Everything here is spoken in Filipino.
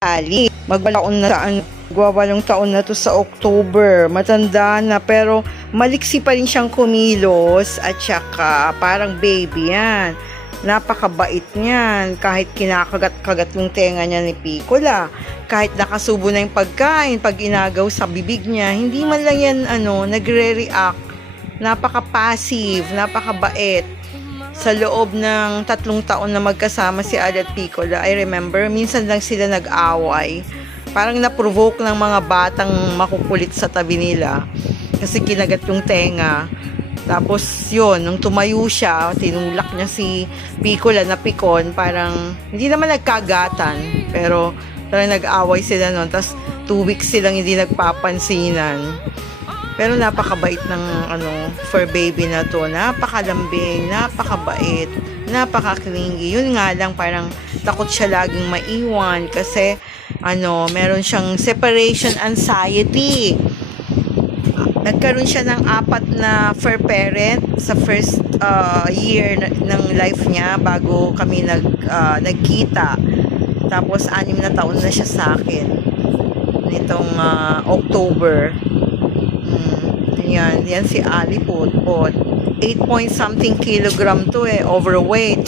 Ali. Magwawalong taon na to sa October. Matanda na pero maliksi pa rin siyang kumilos at saka parang baby yan. Napakabait niyan. Kahit kinakagat-kagat yung tenga niya ni Piccola. Kahit nakasubo na yung pagkain, pag inagaw sa bibig niya, hindi man lang yan nagre-react. Napaka-passive, napakabait. Sa loob ng 3 taon na magkasama si Ali at Piccola, I remember, minsan lang sila nag-away. Parang na-provoke ng mga batang makukulit sa tabi nila. Kasi kinagat yung tenga. Tapos yun, nung tumayo siya, tinulak niya si Piccola na pikon. Parang, hindi naman nagkagatan. Pero, parang nag-away sila noon. Tapos, 2 weeks silang hindi nagpapansinan. Pero napakabait ng fur baby na to. Napakalambing, napakabait, napaka-clingy. Yun nga lang, parang takot siya laging maiwan kasi meron siyang separation anxiety. Nagkaroon siya ng 4 na fur parent sa first year ng life niya bago kami nagkita. Tapos 6 na taon na siya sa akin nitong October. Yan si Ali Putput. 8 point something kilogram to overweight.